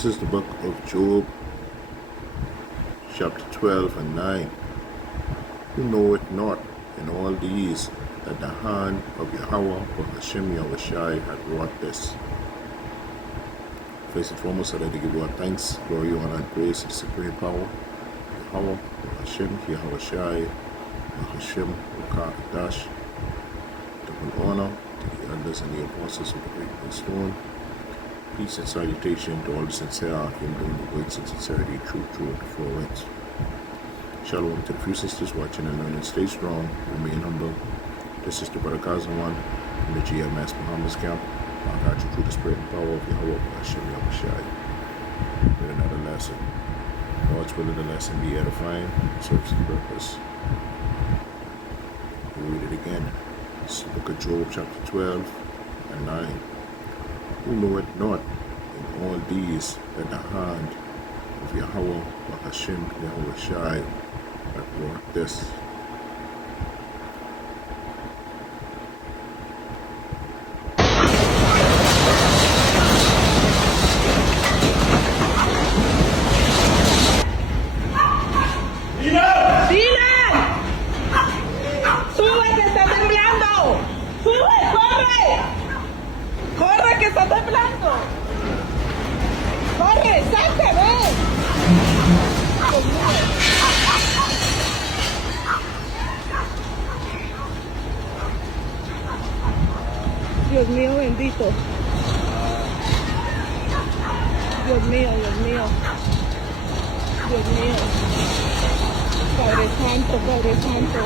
This is the book of Job, chapter 12 and 9. Who knoweth not in all these that the hand of Yahawah or Yahawashi had wrought this? First and foremost, I'd like to give God thanks, glory, honor, and praise to the supreme power, Yahawah, Yahawashi, Hashem, Dash. Double honor to the elders and the apostles of the great millstone. Peace and salutation to all the sincere in doing the works and sincerity, truth throughout the four winds. Shalom to the few sisters watching and learning. Stay strong, remain humble. This is the Brother Kazawan in the GMS Muhammad's camp. I got you through the spirit and power of Yahawah, Hashem, Yahawashi. With another lesson. God's will of the lesson be edifying, serves the purpose. We'll read it again. It's the book of Job, chapter 12 and 9. Who knoweth not in all these that the hand of Yahawah or Hashem Yahawashi hath wrought this? Dios mío bendito. Dios mío, Dios mío. Dios mío. Padre Santo, Padre Santo.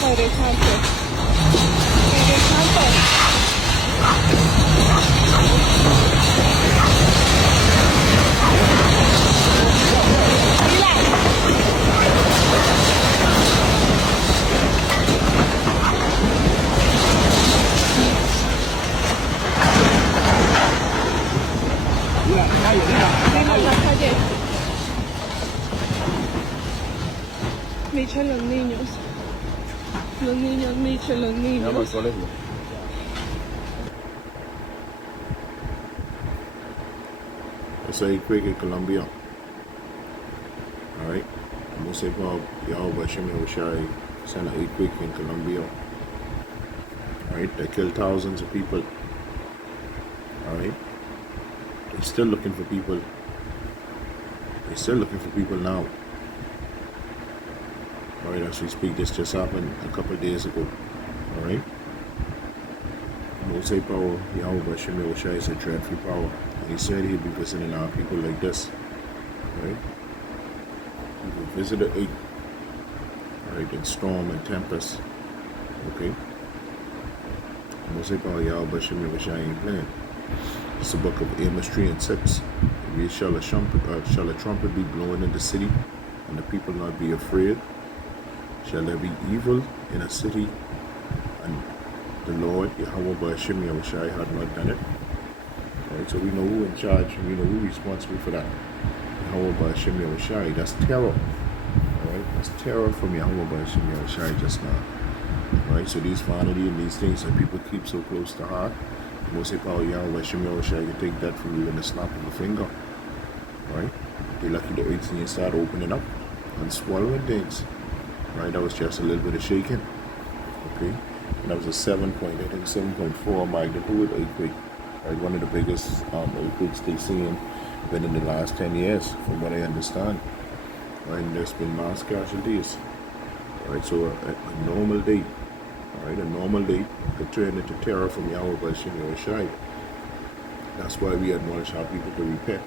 Padre Santo. Padre Santo. Michen los niños. Los niños, Michen los niños. It's an earthquake in Colombia. Alright. I'm going to say about Yahawah Hashem Yahawashi sent an earthquake in Colombia. Alright. They killed thousands of people. Alright. They're still looking for people. They're still looking for people now. Alright, as we speak, this just happened a couple of days ago. Alright? Most power, Yahawah Hashem Yahawashi is a dreadful power. And he said he'd be visiting our people like this. Right? He will visit the earth. Alright, in storm and tempest. Okay? Most power, Yahawah Hashem Yahawashi ain't playing. It's the book of Amos 3 and 6. Shall a trumpet be blown in the city, and the people not be afraid? Shall there be evil in a city, and the Lord, Yahawah Hashem Yahawashi, had not done it? Right, so we know who in charge, we know who is responsible for that. Yahawah Hashem Yahawashi, that's terror. Alright, that's terror from Yahawah Hashem Yahawashi just now. Right, so these vanity and these things that people keep so close to heart, most power Yahawah Hashem Yahawashi can take that from you in the snap of a finger. Right? They're lucky the earth and you start opening up and swallowing things. Right, that was just a little bit of shaking. Okay, and that was a 7.4 magnitude earthquake. Right, one of the biggest earthquakes they've seen within the last 10 years, from what I understand. Right, and there's been mass casualties. Right, so a normal day, alright, a normal day could turn into terror from Yahawah Hashem Yahawashi. That's why we admonish our people to repent.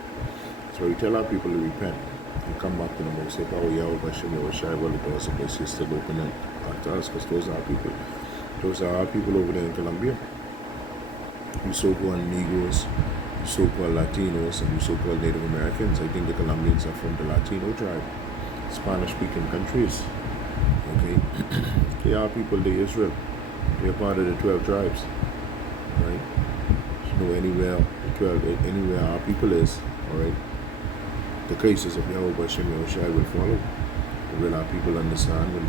So we tell our people to repent and come back to the Most High Power, Yahawah Hashem Yahawashi, while the doors of mercy is still open after us, because those are our people. Those are our people over there in Colombia. You so-called Negroes, you so-called Latinos, and you so-called Native Americans. I think the Colombians are from the Latino tribe, Spanish-speaking countries. Okay, they are people, they Israel. They are part of the 12 tribes. Right? You know, anywhere our people is, alright, the cases of Yahawah Hashem Yahawashi will follow. Will our people understand when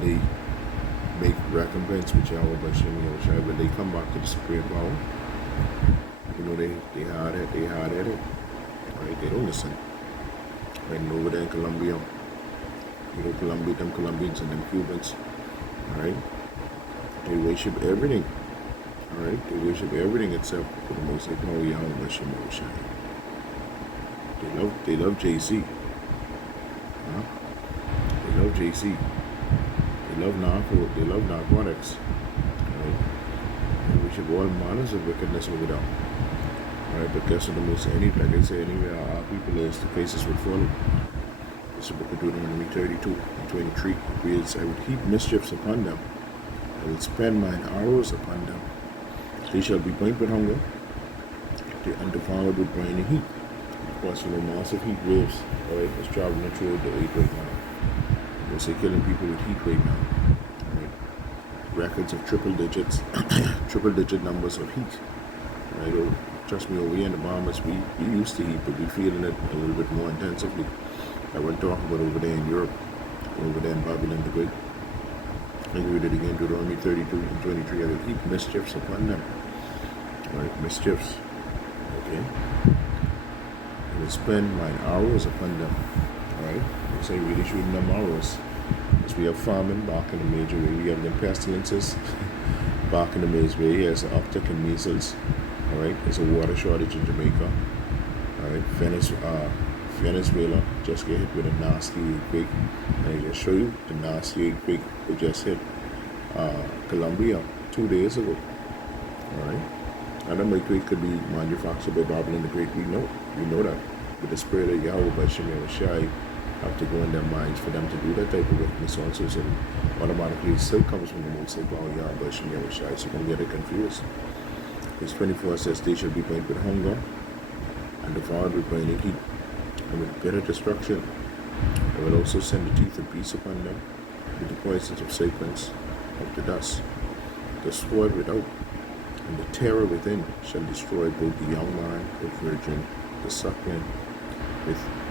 they make recompense with Yahawashi and Yahawashi, but they come back to the supreme power. You know, they hard at it. Right? They don't listen. Right? And over there in Colombia, you know, them Colombians and them Cubans, right? They worship everything. Alright? They worship everything except for the most power Yahawashi and Yahawashi. They love JC. Huh? They love JC. They love narcotics. Right? They worship all manners of wickedness over there. Right? But guess what the most, like I say, anywhere our people is, the places would follow. This is the book of Deuteronomy 32 and 23. It reads, I would heap mischiefs upon them. I will spend mine arrows upon them. They shall be burnt with hunger, and devoured with burning heat. Of course, you know, massive heat waves, right, is traveling through the earth right now. They're killing people with heat right now. Right? Records of triple digit numbers of heat. Right? Oh, trust me, over here in the Bahamas, we used to heat, but we're feeling it a little bit more intensively. I went talking about over there in Europe, over there in Babylon the Great. I read it again, Deuteronomy 32 and 23. I will heap mischiefs upon them. Right, mischiefs. Okay. I will spend mine arrows upon them. Right? I say really shooting them arrows. Because we have famine back in the major way. We have them pestilences back in the major way. Here's an uptick in measles. Alright, there's a water shortage in Jamaica. Alright, Venezuela just get hit with a nasty earthquake. And I just show you the nasty earthquake that just hit Colombia 2 days ago. Alright. And that earthquake could be manufactured by Babylon the Great. We know that. With the spirit of Yahawashi have to go in their minds for them to do that type of wickedness also. So automatically it still comes from the most power Yahawashi. So don't get it confused. Verse 24 says, they shall be burnt with hunger and devoured with burning heat, and with bitter destruction. I will also send the teeth of beasts upon them, with the poisons of serpents of the dust. The sword without and the terror within shall destroy both the young man, the virgin, the suckling,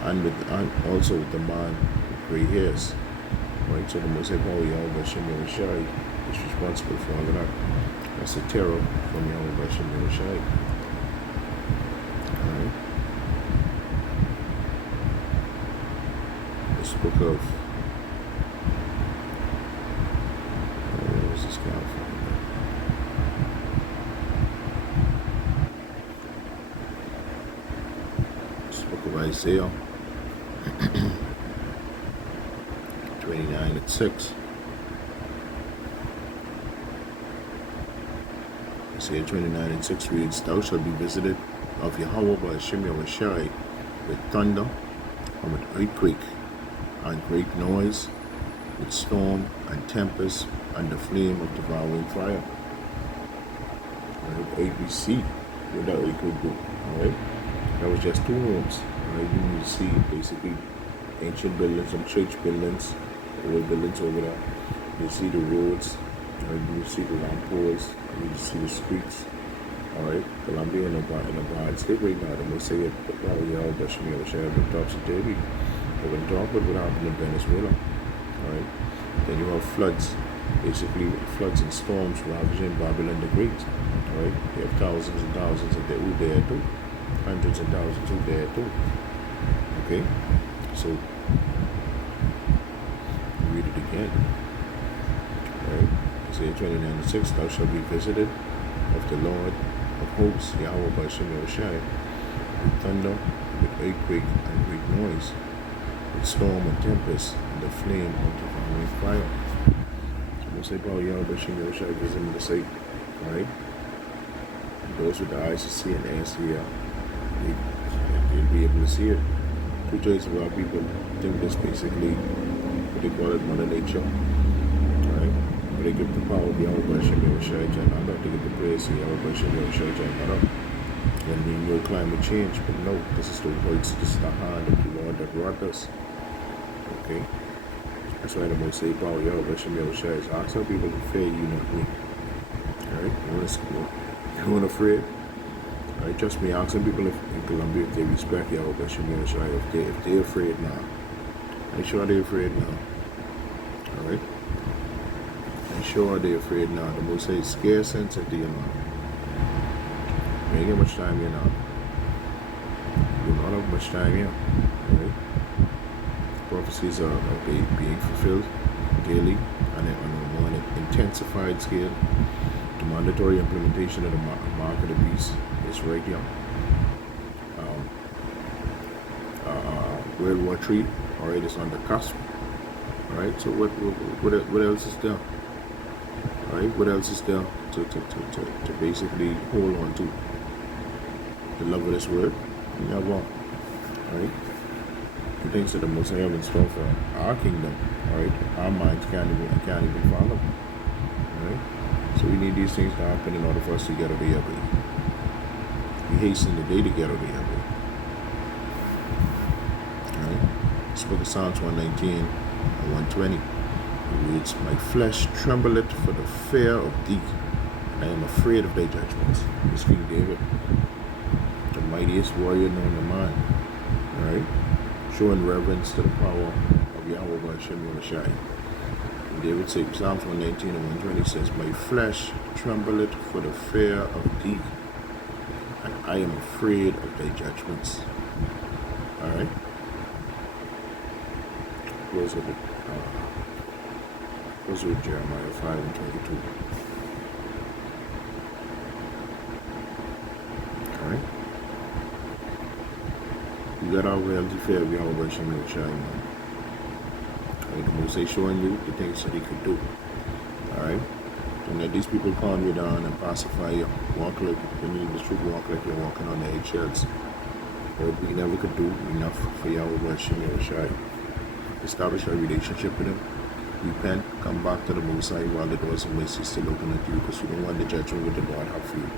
and also the man with gray hairs. Right, so the Most High Power Yahawashi is responsible for all of that. That's the terror from Yahawashi. Alright. This book of where was this guy from? This book of Isaiah 29 and 6. Isaiah 29 and 6 reads, thou shalt be visited of Yahawah by Yahawashi with thunder and with earthquake and great noise, with storm and tempest and the flame of devouring fire. Right, we see what that earthquake do. Alright? That was just 2 rooms. Alright, you need to see basically ancient buildings, some church buildings, old buildings over there. You see the roads, right? You see the lamp poles, you see the streets. Alright, Colombia in a bad state right now. They may say it, but Yahawashi the tops of Derby. They wouldn't talk about what happened in Venezuela. Alright, then you have floods, basically floods and storms ravaging Babylon the Great. Alright, you have thousands and thousands of who there too, hundreds and thousands who there too. Okay, so read it again. Alright, Isaiah 29 and 6, thou shalt be visited of the Lord of hosts, Yahawashi, with thunder, with earthquake and great noise, with storm and tempest, and the flame of devouring fire. Most High Power Yahawashi visiting the sight, right? And those with the eyes to see and ears to hear, they'll be able to see it. 2/3 of our people think this basically what they call it Mother Nature, right? But they give the power of Yahawashi to another, they give the praise to Yahawashi to another. And we know climate change, but no, this is the words, this is the hand of the Lord that wrought us. Okay? That's why the Most High Power Yahawashi is asking people to fear you, not me. Alright? You weren't afraid? Alright, trust me, asking people in Colombia if they respect Yahawashi, if they're afraid now. Make sure they're afraid now. Alright? Sure, they're afraid now. The Most High is scarce and sent to you now. You ain't get much time here now. You don't have much time here. Right? Prophecies are being fulfilled daily and on a more intensified scale. The mandatory implementation of the mark of the beast is right here. World War III, alright, it's on the cusp. Alright, so what else is there? Alright, what else is there to basically hold on to? The love of this world? You have one. Alright? The things that the Most High have in store for our kingdom, alright? Our minds can't even follow. Alright? So we need these things to happen in order for us to get over here. We hasten the day to get over here. Alright? This book of Psalms 119 and 120. It reads, "My flesh trembleth for the fear of thee, and I am afraid of thy judgments." This King David, the mightiest warrior known to man. Alright? Showing reverence to the power of Yahawah Yahawashi. And David says, Psalms 119 and 120 says, "My flesh trembleth for the fear of thee, and I am afraid of thy judgments." Alright? Close with Jeremiah 5 and 22. Alright? You got our reality fear of Yahawah Yahawashi. Right? The Most High showing you the things that he could do. Alright? And that these people calm you down and pacify you. Walk like, the truth, walk like you're walking on the eggshells. But we never could do enough for Yahawah Yahawashi. Establish a relationship with him. Repent, come back to the Most High while the doors of mercy is still open at you, because you don't want the judgment with the God have for you.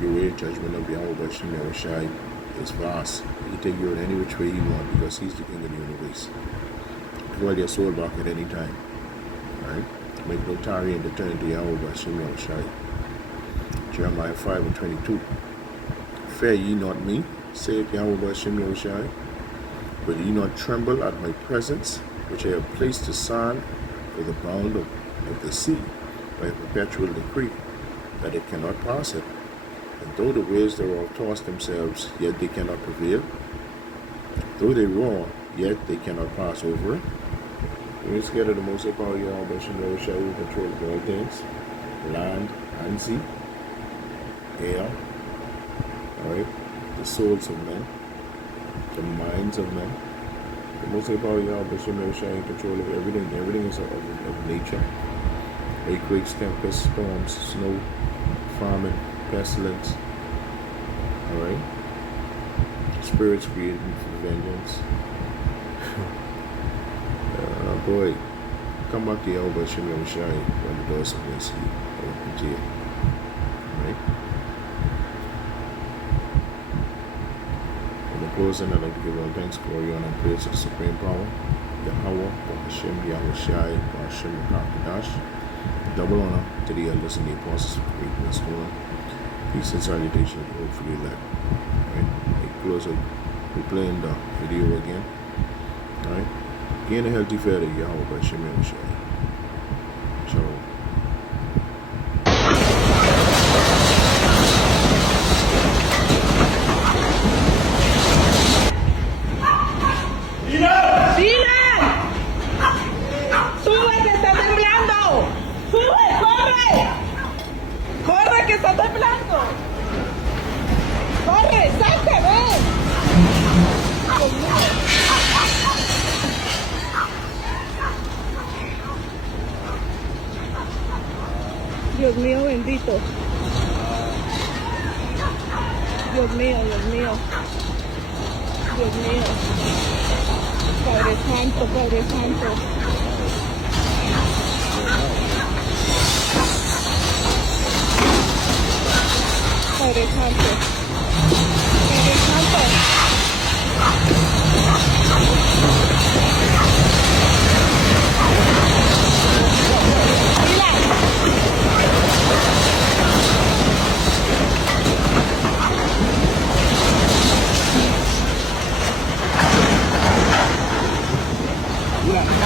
Your way of judgment of Yahawah Yahawashi is vast. He take you in any which way he wants, because he's the King of the universe. Dwell your soul back at any time. Right? Make no tarrying to turn to Yahawah Yahawashi. Jeremiah 5 and 22. "Fear ye not me, saith Yahawah Yahawashi, but ye not tremble at my presence, which I have placed the sand for the bound of the sea by a perpetual decree, that it cannot pass it. And though the waves thereof toss themselves, yet they cannot prevail. Though they roar, yet they cannot pass over it." When you're scared of the Most High power, Yahawah Yahawashi will control all things, land and sea, air, alright, the souls of men, the minds of men. The Most High power, Yahawah Yahawashi, in control of everything. Everything is of nature. Earthquakes, tempests, storms, snow, famine, pestilence. Alright? Spirits created for vengeance. Boy, come back to Yahawah Yahawashi when the doors of mercy are open to you. Alright? In the closing, I'd like to give all thanks, glory, honor, and praise to the supreme power, Yahawah, Hashem, Yahawashi, Hashem, Kakadash. Double honor to the elders and the apostles of great wisdom. Peace and salutation to hopefully elect. Alright? I close up. We're playing the video again. Alright? Gain a healthy fear of Yahawah Yahawashi. Shalom. ¡Dylan! ¡Sube que está temblando! ¡Sube, corre! ¡Corre que está temblando! ¡Corre, salte, ven! Dios mío. Dios mío bendito. Dios mío, Dios mío. Dios mío. Padre Santo, Padre Santo. Padre Santo. Padre Santo.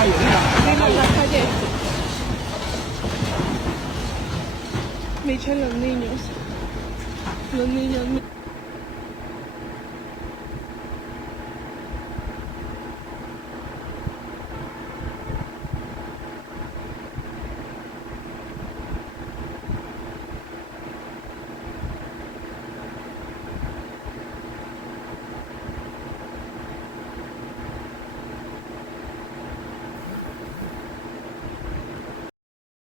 Mira. Mira, la calle. dicen los niños. Los niños.